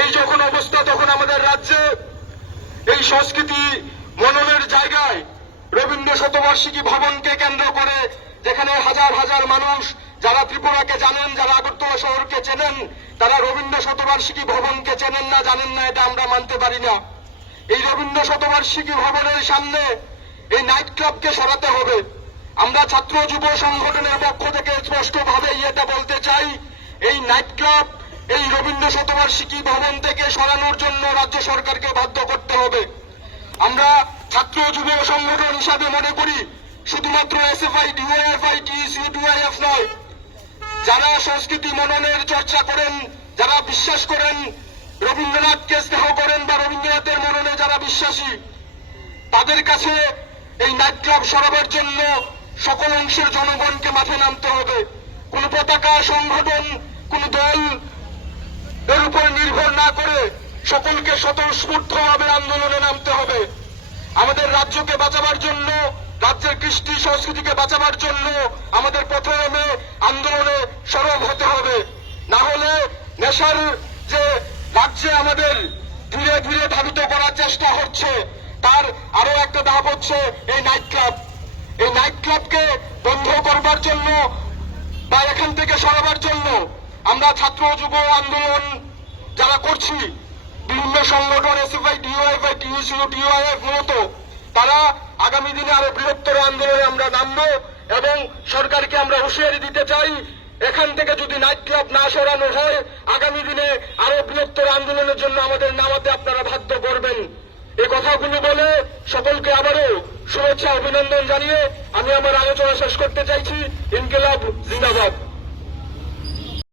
এই যখন অবস্থা, তখন আমাদের রাজ্যে এই সংস্কৃতি মননের জায়গায় রবীন্দ্র শতবার্ষিকী ভবনকে কেন্দ্র করে, যেখানে হাজার হাজার মানুষ যারা ত্রিপুরাকে জানেন, যারা আগরতলা শহরকে চেনেন, তারা রবীন্দ্র শতবার্ষিকী ভবনকে চেনেন না, জানেন না, এটা আমরা মানতে পারি না। এই রবীন্দ্র শতবার্ষিকী ভবনের সামনে এই নাইট ক্লাবকে সরাতে হবে। আমরা ছাত্র যুব সংগঠনের পক্ষ থেকে স্পষ্টভাবে এটা বলতে চাই, এই নাইট ক্লাব এই রবীন্দ্র শতবার্ষিকী ভবন থেকে সরানোর জন্য রাজ্য সরকারকে বাধ্য করতে হবে। আমরা ছাত্র যুব সংগঠন হিসাবে মনে করি, শুধুমাত্র এসএফআই, ডিওয়াইএফআই, টিইসিউ, ডিওয়াইএফ নয়, যারা সংস্কৃতি মননের চর্চা করেন, যারা বিশ্বাস করেন, রবীন্দ্রনাথকে স্নেহ করেন বা রবীন্দ্রনাথের মননে যারা বিশ্বাসী, তাদের কাছে এই নাইট ক্লাব সরাবার জন্য সকল অংশের জনগণকে মাঠে নামতে হবে। কোন পতাকা, সংগঠন, কোন দল এর উপর নির্ভর না করে সকলকে স্বতঃস্ফূর্তভাবে আন্দোলনে নামতে হবে। আমাদের রাজ্যকে বাঁচাবার জন্য, রাজ্যের কৃষ্টি সংস্কৃতিকে বাঁচাবার জন্য আমাদের প্রথমে আন্দোলনে সরব হতে হবে। না হলে নেশার যে রাজ্যে আমাদের ধীরে ধীরে ধাবিত করার চেষ্টা হচ্ছে, তার আরো একটা ধাপ হচ্ছে এই নাইট ক্লাব। এই নাইট ক্লাবকে বন্ধ করবার জন্য বা এখান থেকে সরাবার জন্য আমরা ছাত্র যুব আন্দোলন যারা করছি, বিভিন্ন সংগঠন, এসএফআই, ডিওয়াইএফআই, টিইসিউ, ডিওয়াইএফ, মূলত তারা আগামী দিনে আরো বৃহত্তর আন্দোলনে আমরা নামবো এবং সরকারকে আমরা হুঁশিয়ারি দিতে চাই, এখান থেকে যদি নাইট ক্লাব না সরানো হয়, আগামী দিনে আরো বৃহত্তর আন্দোলনের জন্য আমাদের নামাতে আপনারা বাধ্য করবেন। এই কথাগুলো বলে সকলকে আবারও শুভেচ্ছা, অভিনন্দন জানিয়ে আমি আমার আলোচনা শেষ করতে চাইছি। ইনকিলাব জিন্দাবাদ।